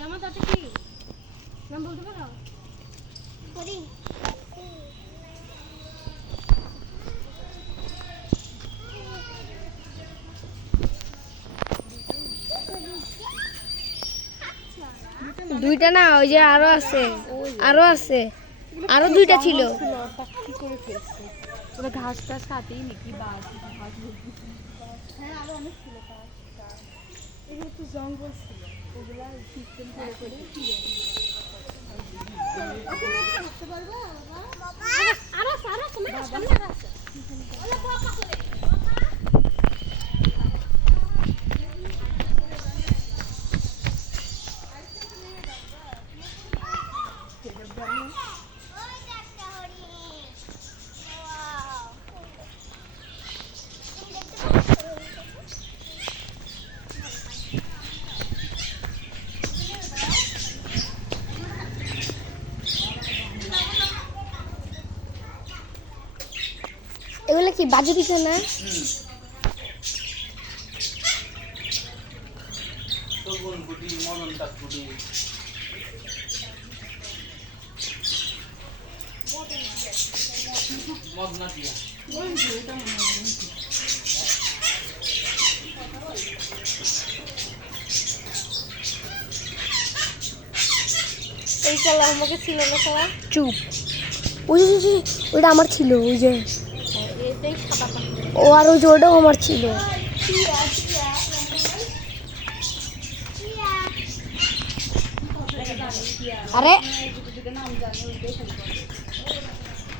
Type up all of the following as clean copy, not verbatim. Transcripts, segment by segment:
জামাটাতে কি নাম বলতে পারো? করি দুইটা না, ওই যে আরো আছে, আরো দুইটা ছিল। ঘাস টাস কাটেই নাকি বাস ঘাস হ্যাঁ আরো অনেক ছিল। এগুলো তো জঙ্গল ছিল, ওগুলা সিস্টেম করে করে এগুলো কি বাজু পিঠা না? এই খেলা আমাকে ছিল না, খেলা চুপ। ওই যে ওইটা আমার ছিল, ওই যে ও, আর ওই যে ওটাও আমার ছিল। আরে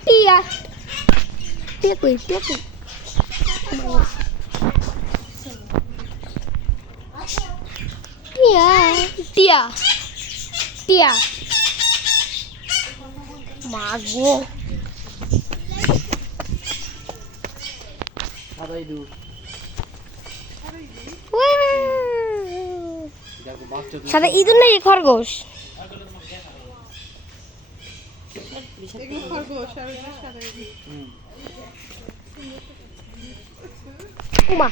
টিয়া টিয়া কই, টিয়া কই? টিয়া টিয়া টিয়া মা গো। সাদা ইঁদুর নাকি খরগোশ? উমা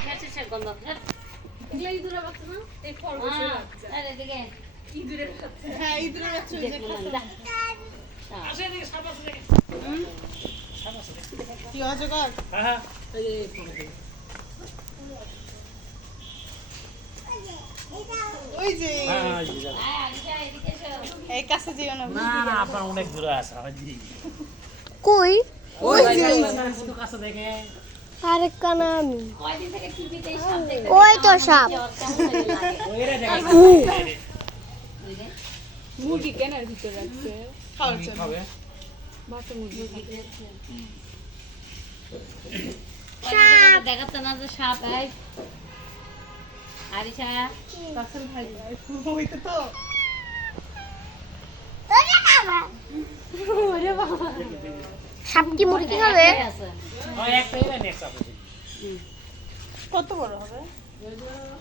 কি অজগর? ওই যে এই কাছে যেও না। না না, আপনার অনেক দূরে আছে। কই? ওই যে শুধু কাছে দেখে আরে কানা আমি ওই তো সাপ। ওইরা দেখে মুরগি কেনার ভিতরে রাখছে খাওয়ার জন্য। খাবে বাচ্চা মুরগি দেখাচ্ছে না যে সাপ। আরিশা রাসেল ভাই ওইটা তো সাপ কি মুরগি খাবে? ওই একটাই না, নেক্সট আপনি কত বড় হবে?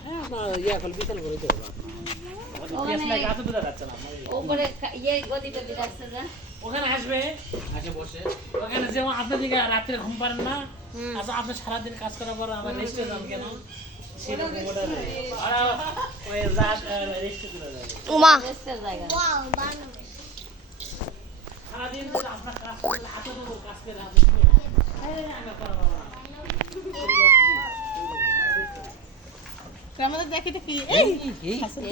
হ্যাঁ না, ইয়া কল বিশাল করে দিতে হবে আপনার। কেস লাগে আছে, বোঝা যাচ্ছে না। ওপরে ইয়ে গদি গদি রাখছে যা ওখানে আসবে, আসে বসে ওখানে, যেমন আপনি দিকে রাত্রে ঘুম পারেন না, আচ্ছা আপনি সারাদিন কাজ করার পর আমার রেস্টে যান কেন, সেরকম ওটা ওই রাত রেস্টে চলে যাবে। উমা রেস্টের জায়গা সারাদিন যদি আপনার কাজ করলে এত বড় কাজ করে রাত আমি পারবো না। আমাদের দেখি কি এই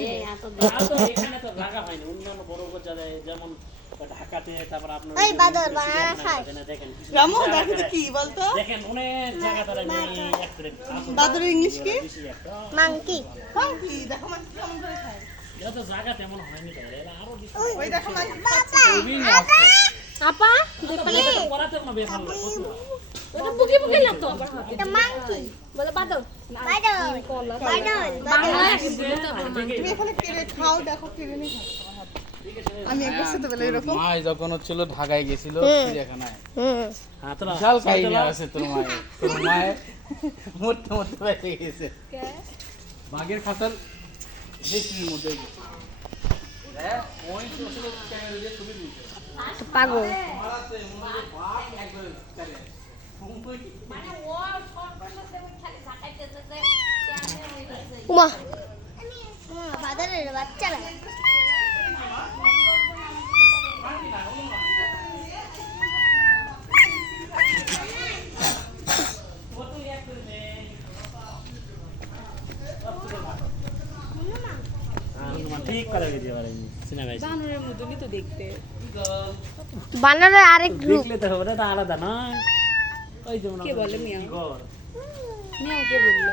এই এত আর তো এখানে তো লাগা হয়নি, অন্যান্য বড় বড় জায়গায় যেমন ঢাকাতে, তারপর আপনার এই বাদর বানানা খায়। দেখেন রামু দেখি কি বলতো? দেখেন অনেক জায়গা তারা এক করে বাদরের ইংলিশ কি? মাংকি। মাংকি। দেখো মাংকি কেমন করে খায়। যত জায়গা তেমন হয়নি তো, এরা আরো বেশি ওই দেখো মাংকি আপা পড়াতে কোনো ব্যাপার না, ওটা বুকি বুকি না তো, এটা মাংকি বলে বাদর। বাদর বাদর বাংলাদেশ। তুমি এখানে কেড়ে খাও, দেখো কেড়ে নি আমি একবার সাথে বলে এরকম মাই যখন হচ্ছিল ঢাকায় গেছিল চিড়িয়াখানায়, হাতরা বিশাল কাহিনী আছে তোর মায়ের মরতে মরতে বেঁচে গেছে। বাঘের খাতার বৃষ্টির মধ্যে গেছে। হ্যাঁ, ওই তো আসলে ক্যামেরা দিয়ে ছবি তুলছে। পাগল। মারাতে মনে বাঘ একবার কারে মানে ও শর্ট করলে সে খালি ঝাঁকাইতেছে যে উমা বাদরের বাচ্চারা ঠিক করে দিতে পারে সিনেমা বানরের মতনই তো দেখতে। বানরের আরেক গ্রুপ। দেখলে তো হবে না, এটা আলাদা নয়। ওই যেমন কে বলে মিয়াও? ঘর মিয়াও কে বললো?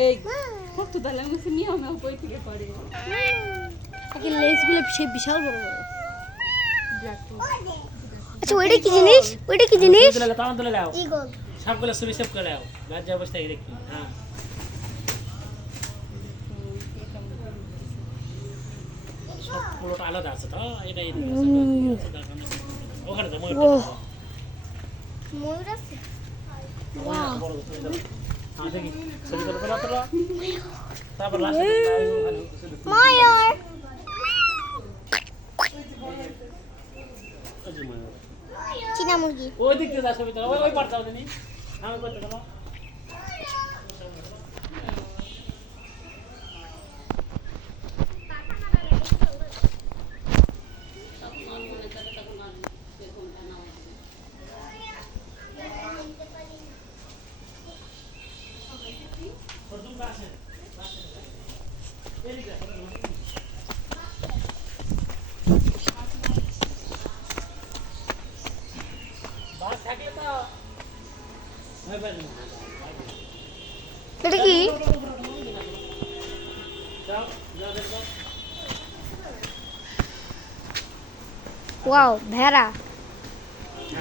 এই কত তাহলে আমি বলছি মিয়াও মিয়াও কই থেকে পড়ে? নাকি লেজগুলো সে বিশাল বড় বড়। আচ্ছা ওইটা কি জিনিস? ওইটা কি জিনিস? তুলে নাও, তুলে নাও। ঈগল। সবগুলো ছবি সেভ করে নাও, লজ্জা অবস্থায় দেখি। হ্যাঁ সব পুরোটা আলাদা আছে তো, এটাই ওখানে তো ময়ূর ময়ূর আছে। বড় ছবি দাও। হ্যাঁ দেখি ছবি তোলো তোলো তোলো। তারপর লাস্টে ময়ূর। চীনা মুরগি। ওই দিক দিয়ে যা ছবি তোলো, ওই পার যাও জানি আমি করতে তোলো। বাস থাকলে তো ভয় পাই না। এটা কি? যাও যাও দেখো। ওয়াও, ভেড়া।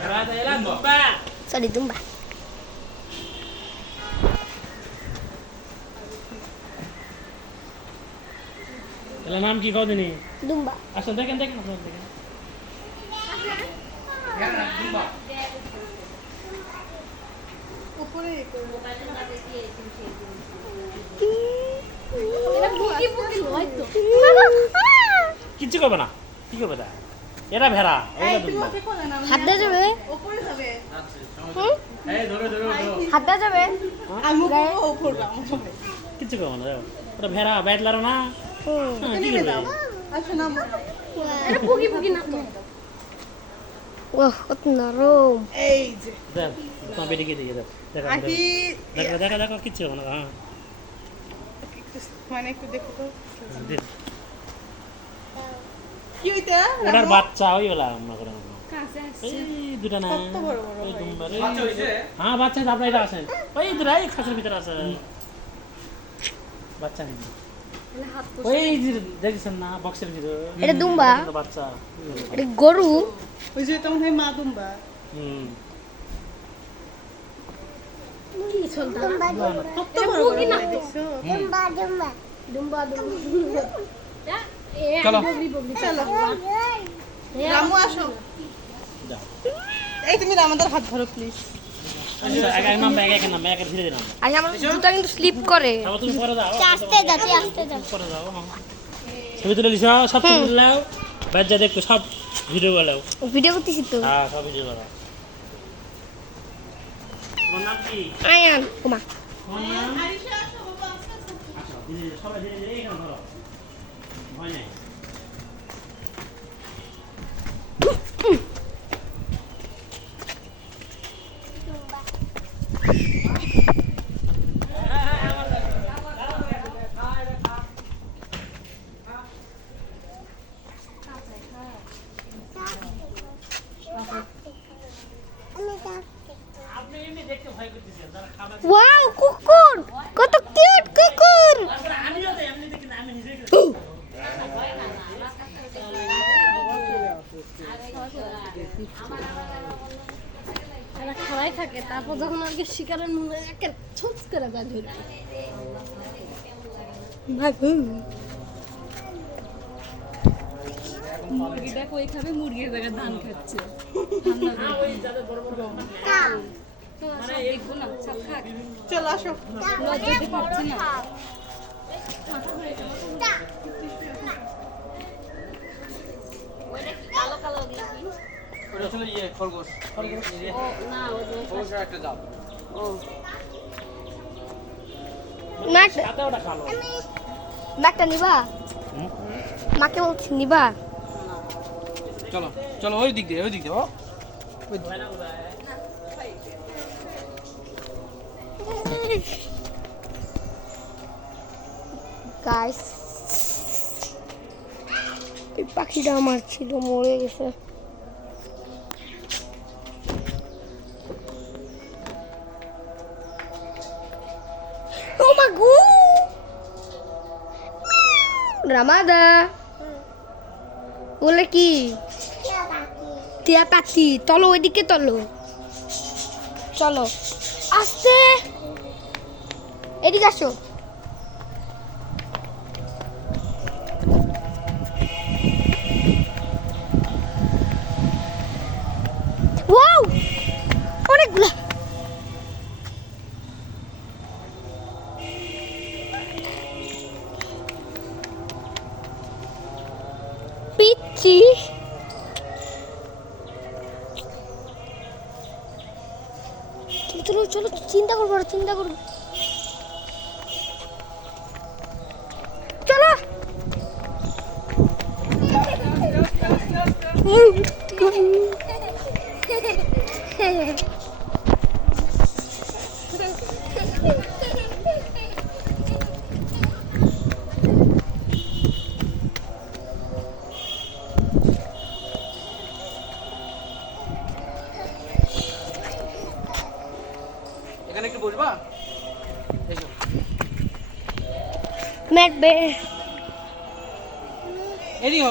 রাত এলা দুব্বা। সরি, দুম্বা। এলা নাম কি কও দিনি? দুম্বা। আসো দেখেন দেখেন আসো দেখেন। উপরে এটা বুকি বুকি লয় তো। কিচ্ছু করবে না, কি করবে তা? এটা ভেড়া, ওটা দুব্বা। হাত দেওয়া যাবে? উপরে যাবে। হুম? এই ধরে ধরে ধরো। হাত দেওয়া যাবে? আমি উপর যাবো। কিচ্ছু করবে না, যাও। ওটা ভেড়া, ব্যাটলারও না। হুম। হ্যাঁ, কি করবে? আসো না এটা বুকি বুকি না তো। ওহ, কত নরম। এই যে দেখ, তোমার বেটিকে দিয়ে দাও। দেখো, আকি দেখো, দেখো, দেখো, কিচ্ছু হবে না। হ্যাঁ, মানে একটু দেখো তো দে। কি হইতা ওটার বাচ্চা ওই ওলা আমরা করে আমরা। কাছে আসছে এই দুটা না, কত বড় বড় ওই হয়। দুম্বার, বাচ্চা এই- হইছে? হ্যাঁ বাচ্চা আছে, আপনার এটা আছেন ওই দুটা, এই খাঁচার ভিতরে আছে বাচ্চা নেই। ওই যে দেখছেন না বক্সের ভিতরে, এটা দুম্বা। এটা বাচ্চা। এটা গরু। ওই যে এটা মনে হয় মা দুম্বা হুম, কি চলতা? কত বড় বড় হয় দেখছো দুম্বা দুম্বা। দুম্বা দুম্বা। চলো। চলো রামু আসো যাও। এই তুমি আমাদের হাত ধরো প্লিজ আচ্ছা, এক নাম এক নাম এক ধীরে ধীরে নাম। আজ আমার জুতা কিন্তু স্লিপ করে। তারপর তুমি পরে যাও, আস্তে যাচ্ছি, আস্তে যাচ্ছি। পরে যাও। হ্যাঁ। ছবি তুলে লিস, সব ছবি তুলে নাও, বাইরে যা দেখো সব ভিডিও বানাও। ভিডিও করতেছি তো। হ্যাঁ সব ভিডিও বানাও। তোমার নাম কি? আয়ান ওমা। তোমার নাম? আচ্ছা, ধীরে ধীরে, সবাই ধীরে ধীরে এখানে ধরো, ভয় নাই। আপনি এমনি দেখতে ভয় করতেছেন, যারা খাবার ওয়াও, কুকুর। কত কিউট কুকুর। আমিও তো এমনি দেখি না, আমি নিজেই এরা খাওয়াই থাকে, তারপর যখন আর কি শিকারের মুখে একে ছুঁচ করে যায় ধরে। ভাগু। মুরগিটা কই খাবে মুরগির জায়গায় ধান খাচ্ছে দেখবো না সব খাক চলো আসো লজ্জা দিতে পারছি না ওটা আসলে ইয়ে খরগোশ। খরগোশের একটা জাত। সাথে ওটা খালো। নাকটা নিবা? হুম? মাকে বলছি নিবা? চলো চলো ওই দিক দিয়ে ও গাইস এই পাখিটা আমার ছিল, মরে গেছে। ও মা গো, রামাদা বলে কি টিয়া পাখি, চলো ওইদিকে চলো, চলো আস্তে এদিকে আসো। ওয়াও অনেকগুলা। পিচ্ছি চলো চলো, চিন্তা করবো চলো। এখানে একটু বসবা এসো ম্যাট বে এদিকে